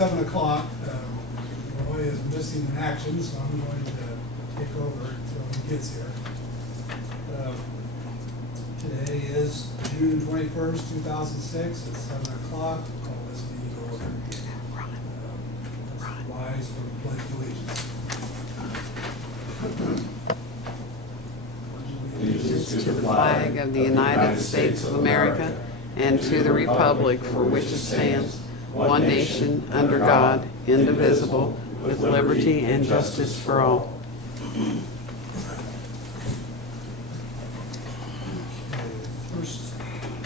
7 o'clock. Roy is missing in action, so I'm going to take over until he gets here. Today is June 21st, 2006. It's 7 o'clock. Call this meeting to order. Let's rise for the Pledge of Allegiance. To the flag of the United States of America and to the republic for which it stands, one nation, under God, indivisible, with liberty and justice for all. First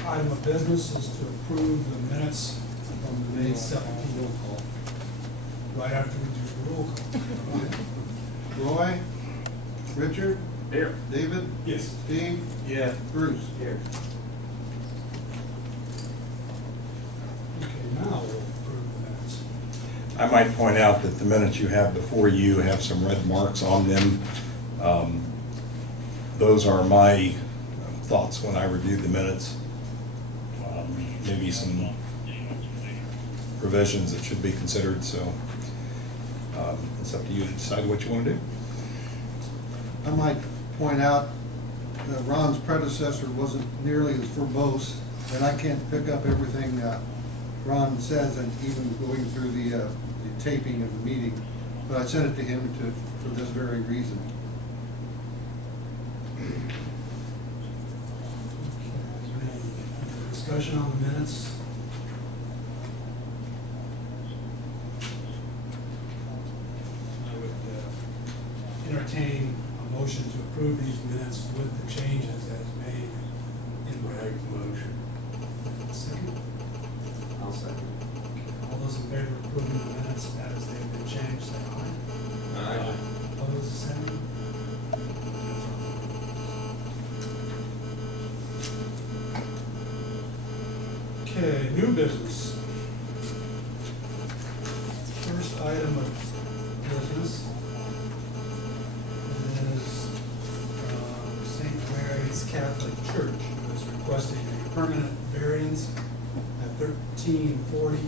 item of business is to approve the minutes from the May 17th roll call. Right after we do the roll call. Roy? Richard? Here. David? Yes. Steve? Yeah. Bruce? Here. Okay, now we'll approve the minutes. I might point out that the minutes you have before you have some red marks on them. Those are my thoughts when I reviewed the minutes. Maybe some revisions that should be considered, so it's up to you to decide what you want to do. I might point out that Ron's predecessor wasn't nearly as verbose, and I can't pick up everything that Ron says, and even going through the taping of the meeting, but I sent it to him for this very reason. Is there any discussion on the minutes? I would entertain a motion to approve these minutes with the changes as made in red. Motion. Second? I'll second. All those in favor of approving the minutes as they've been changed, say aye. Opposed, the same. Okay, new business. First item of business is St. Mary's Catholic Church is requesting a permanent variance at 1340,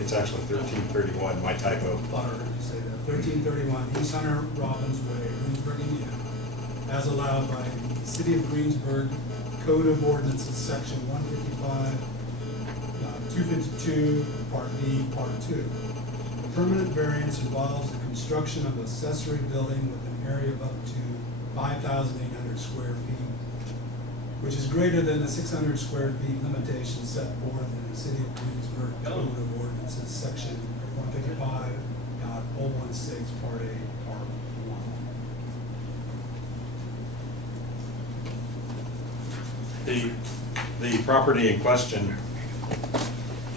It's actually 1331, my typo. thought I heard you say that, 1331 East Hunter Robbins Way, Greensburg, Indiana, as allowed by the City of Greensburg Code of Ordinances, Section 155, 252, Part B, Part 2. The permanent variance involves the construction of an accessory building with an area of up to 5,800 square feet, which is greater than the 600 square feet limitation set forth in the City of Greensburg Code of Ordinances, Section 155.016, Part A, Part 1. The property in question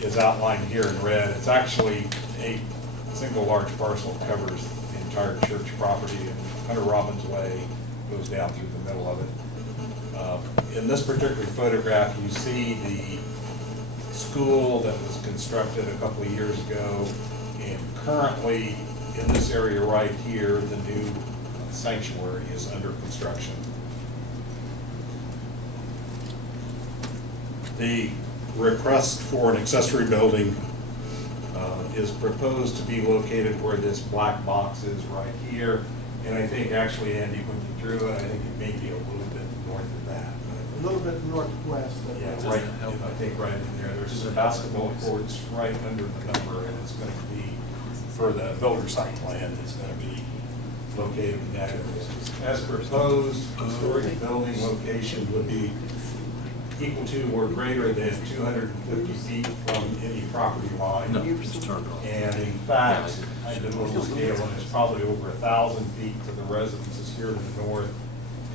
is outlined here in red. It's actually a single large parcel that covers the entire church property, and Hunter Robbins Way goes down through the middle of it. In this particular photograph, you see the school that was constructed a couple of years ago, and currently in this area right here, the new sanctuary is under construction. The request for an accessory building is proposed to be located where this black box is right here. And I think actually, Andy, when you drew it, I think it may be a little bit north of that. A little bit northwest. Yeah, right, I think right in there. There's some basketball courts right under the number, and it's going to be, for the builder site plan, it's going to be located in that area. As proposed, historic building location would be equal to or greater than 250 feet from any property line. And in fact, I did a little scale, and it's probably over 1,000 feet to the residences here to the north,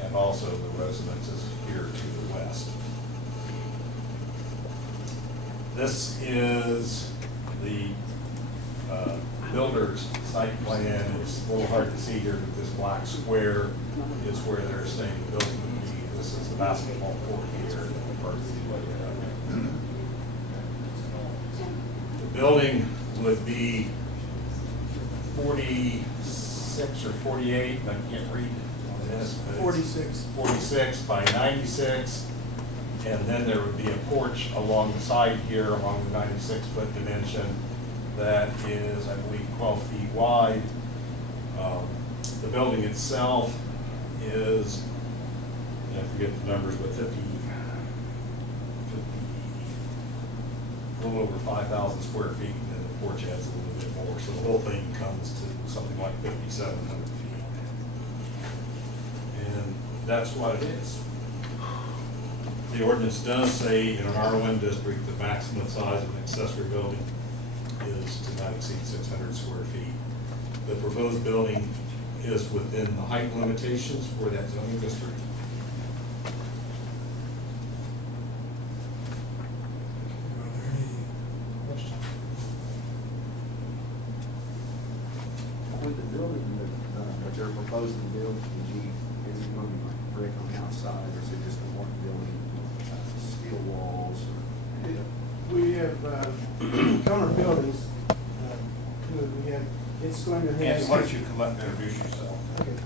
and also the residences here to the west. This is the builder's site plan. It's a little hard to see here, but this black square is where they're saying the building would be. This is the basketball court here. The building would be 46 or 48, I can't read on this, but it's 46 by 96, and then there would be a porch along the side here along the 96-foot dimension. that is, I believe, 12 feet wide. The building itself is, I forget the numbers, but 50, a little over 5,000 square feet, and the porch adds a little bit more. So the whole thing comes to something like 5,700 feet. And that's what it is. The ordinance does say in an R1 district, the maximum size of an accessory building is to not exceed 600 square feet. The proposed building is within the height limitations for that zoning district. Are there any questions? With the building that they're proposing to build, is it going to be like brick on the outside, or is it just a one building with steel walls? We have counter buildings. We have, it's going to have. Andy, why don't you come up and introduce yourself? Okay.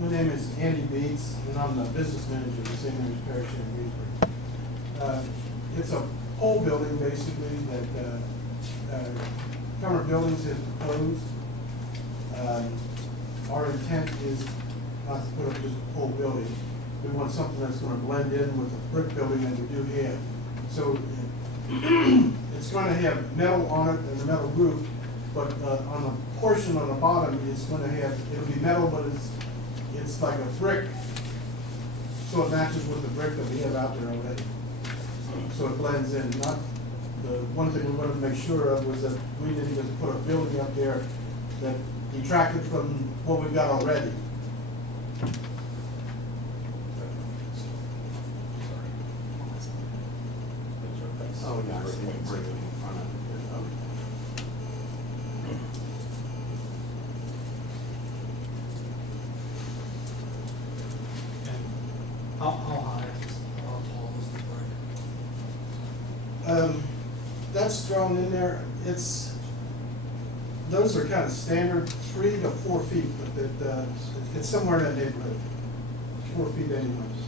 My name is Andy Bates, and I'm the business manager of the St. Mary's Parish here in Greensburg. It's a pole building, basically, that counter buildings have proposed. Our intent is not to put up just a pole building. We want something that's going to blend in with the brick building that we do have. So it's going to have metal on it and a metal roof, but on the portion on the bottom, it's going to have, it'll be metal, but it's like a brick, so it matches with the brick that we have out there already. So it blends in. Not the one thing we wanted to make sure of was that we didn't just put a building up there that detracted from what we've got already. Oh, yeah, I see the brick in front of it. And how high, how tall is the brick? That's thrown in there. Those are kind of standard, 3 to 4 feet, but it's somewhere in that neighborhood, 4 feet anyways.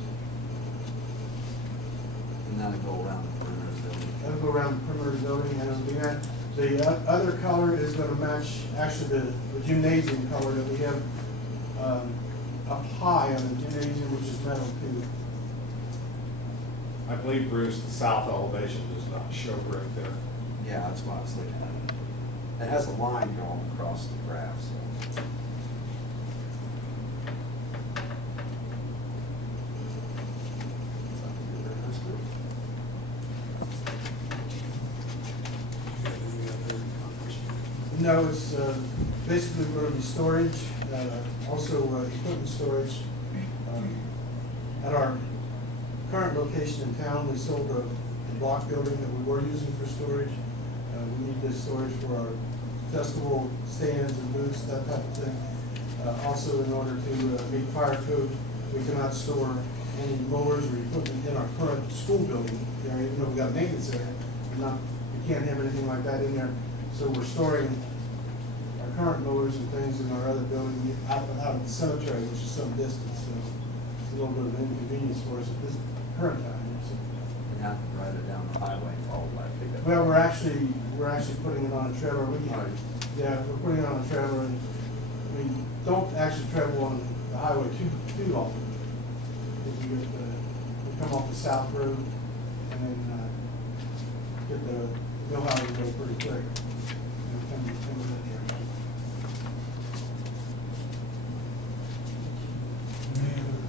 And that'll go around the perimeter of the building. That'll go around the perimeter of the building, and it'll be that. The other color is going to match, actually, the gymnasium color that we have up high on the gymnasium, which is metal too. I believe, Bruce, the south elevation does not show brick there. Yeah, that's what I was looking at. It has a line going across the graph, so. Do you have any other comments? No, it's basically going to be storage, also equipment storage. At our current location in town, we sold a block building that we were using for storage. We need this storage for our festival stands and booths, that type of thing. Also, in order to meet fire code, we cannot store any mowers or equipment in our current school building area, even though we got a maintenance area. We can't have anything like that in there. So we're storing our current mowers and things in our other building out of the cemetery, which is some distance. So it's a little bit of an inconvenience for us at this current time. So. We have to ride it down the highway, followed by a pickup. Well, we're actually putting it on a trailer. Right. Yeah, we're putting it on a trailer, and we don't actually travel on the highway too often. We come off the south road and then get the Mill Highway road pretty quick. And come in that direction. Any other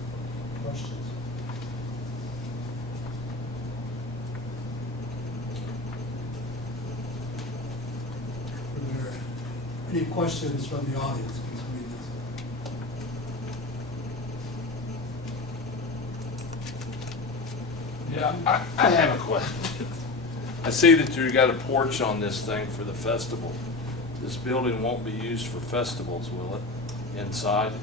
questions? Are there any questions from the audience concerning this? Yeah, I have a question. I see that you got a porch on this thing for the festival. This building won't be used for festivals, will it? Inside?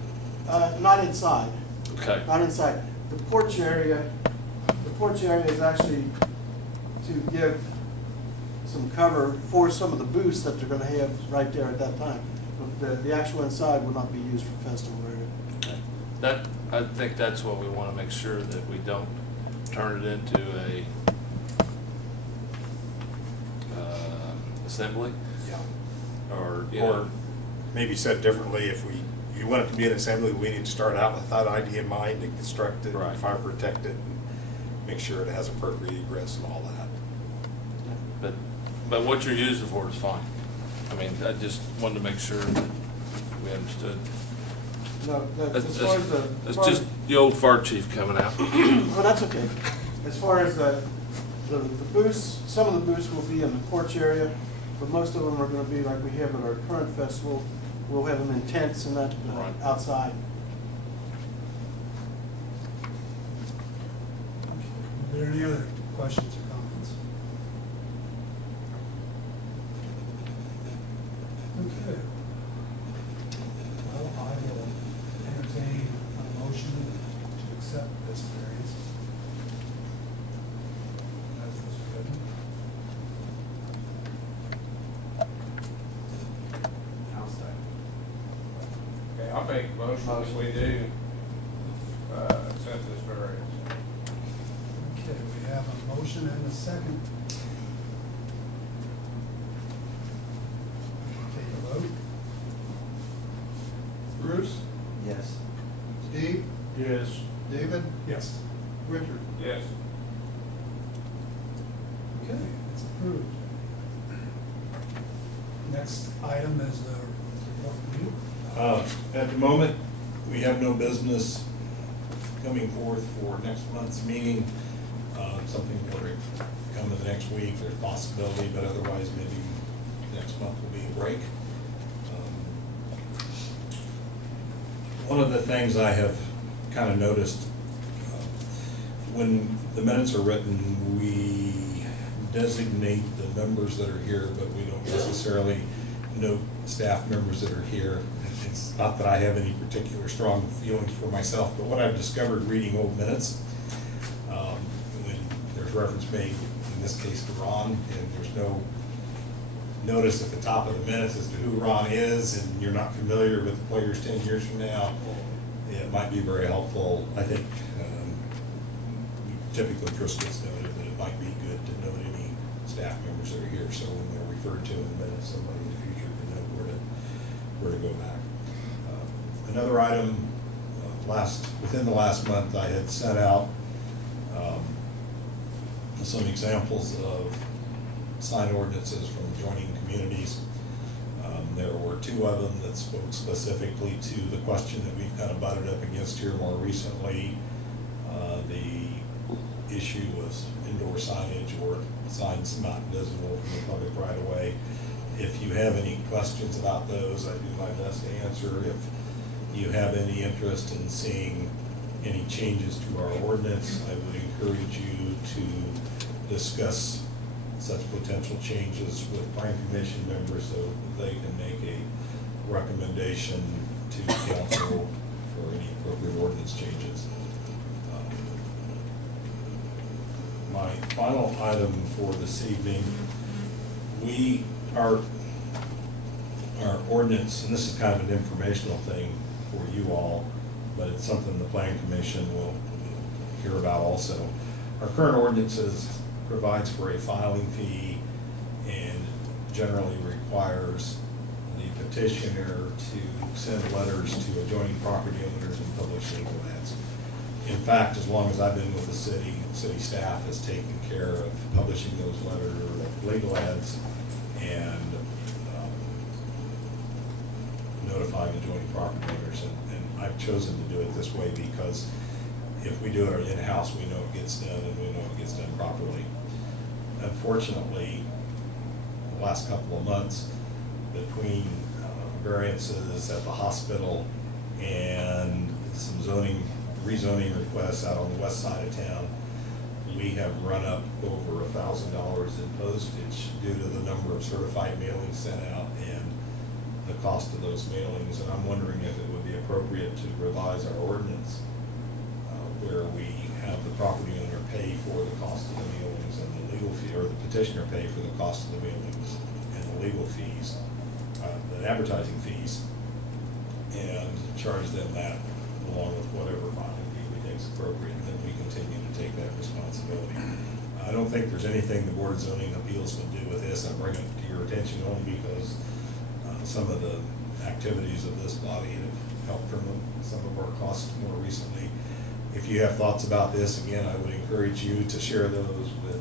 Not inside. Okay. Not inside. The porch area is actually to give some cover for some of the booths that they're gonna have right there at that time. But the actual inside will not be used for festival area. That, I think that's what we want to make sure, that we don't turn it into assembly? Yeah. Or, you Or know, maybe said differently, if you want it to be an assembly, we need to start out with that idea in mind and construct it, Right. fire protect it, and make sure it has appropriate egress and all that. but what you're using for is fine. I mean, I just wanted to make sure that we understood. No, That's as far as the. that's just the old fire chief coming out. Oh, that's okay. As far as the booths, some of the booths will be in the porch area, but most of them are gonna be like we have at our current festival. We'll have them in tents and that, Right. outside. Are there any other questions or comments? Okay. Well, I will entertain a motion to accept this variance as was written. Okay, I'll make a motion that we do, accept this variance. Okay, we have a motion and a second. Take a vote. Bruce, Yes. Steve, Yes. David, Yes. Richard. Yes. Okay, it's approved. Next item is the report from you. At the moment, we have no business coming forth for next month's meeting. Something will come in the next week, there's a possibility, but otherwise maybe next month will be a break. One of the things I have kind of noticed, when the minutes are written, we designate the members that are here, but we don't necessarily note staff members that are here. It's not that I have any particular strong feelings for myself, but what I've discovered reading old minutes, when there's reference made, in this case to Ron, and there's no notice at the top of the minutes as to who Ron is, and you're not familiar with the players 10 years from now, it might be very helpful. I think typically Chris gets noted, but it might be good to note any staff members that are here, so when they're referred to in the minutes, somebody in the future can know where to go back. Another item, within the last month, I had sent out some examples of sign ordinances from adjoining communities. There were 2 of them that spoke specifically to the question that we've kind of butted up against here more recently. The issue was indoor signage or signs not visible from the public right of way. If you have any questions about those, I do my best to answer. If you have any interest in seeing any changes to our ordinance, I would encourage you to discuss such potential changes with planning commission members so that they can make a recommendation to council for any appropriate ordinance changes. My final item for this evening, our ordinance, and this is kind of an informational thing for you all, but it's something the planning commission will hear about also. Our current ordinances provides for a filing fee and generally requires the petitioner to send letters to adjoining property owners and publish legal ads. In fact, as long as I've been with the city staff has taken care of publishing those letters or legal ads and notifying adjoining property owners. And I've chosen to do it this way because if we do it in-house, we know it gets done and we know it gets done properly. Unfortunately, the last couple of months, between variances at the hospital and some rezoning requests out on the west side of town, we have run up over $1,000 in postage due to the number of certified mailings sent out and the cost of those mailings. And I'm wondering if it would be appropriate to revise our ordinance where we have the property owner pay for the cost of the mailings and the legal fee, or the petitioner pay for the cost of the mailings and the legal fees, the advertising fees, and charge them that along with whatever filing fee we think is appropriate, and then we continue to take that responsibility. I don't think there's anything the Board of Zoning Appeals can do with this. I bring it to your attention only because some of the activities of this body have helped promote some of our costs more recently. If you have thoughts about this, again, I would encourage you to share those with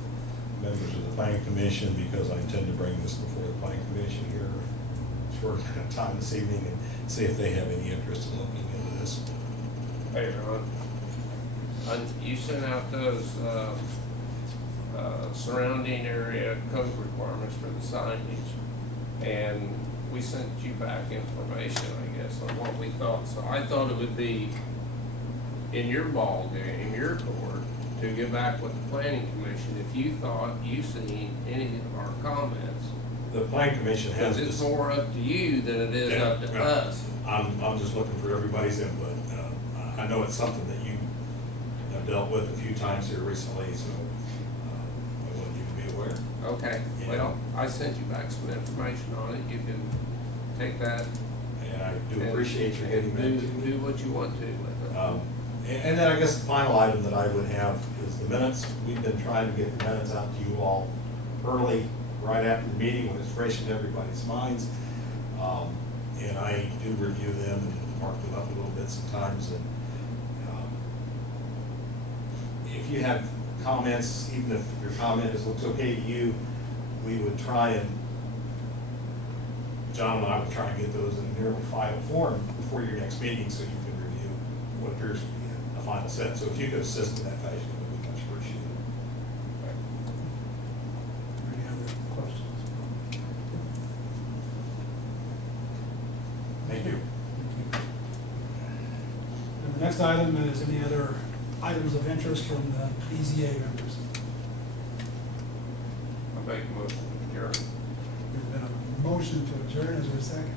members of the Planning Commission, because I intend to bring this before the Planning Commission here short time this evening and see if they have any interest in looking into this. Hey, Ron, you sent out those, surrounding area code requirements for the signage, and we sent you back information, I guess, on what we thought. So I thought it would be in your ball game, in your court, to get back with the planning commission if you thought you seen any of our comments. The Planning Commission has Because it's this. more up to you than it is up to Yeah. us. I'm just looking for everybody's input. I know it's something that you have dealt with a few times here recently, so I want you to be aware. Okay, well, I sent you back some information on it. You can take that. And I do appreciate your getting that to me. Do what you want to with it. And then I guess the final item that I would have is the minutes. We've been trying to get the minutes out to you all early, right after the meeting, when it's fresh in everybody's minds. And I do review them and mark them up a little bit sometimes. And if you have comments, even if your comment looks okay to you, we would try and, John and I would try and get those in nearly final form before your next meeting, so you can review what appears to be a final set. So if you could assist in that fashion, it would be much appreciated. Any other questions? Thank you. And the next item is any other items of interest from the BZA members. I make a motion to adjourn. There's been a motion to adjourn, is there a second?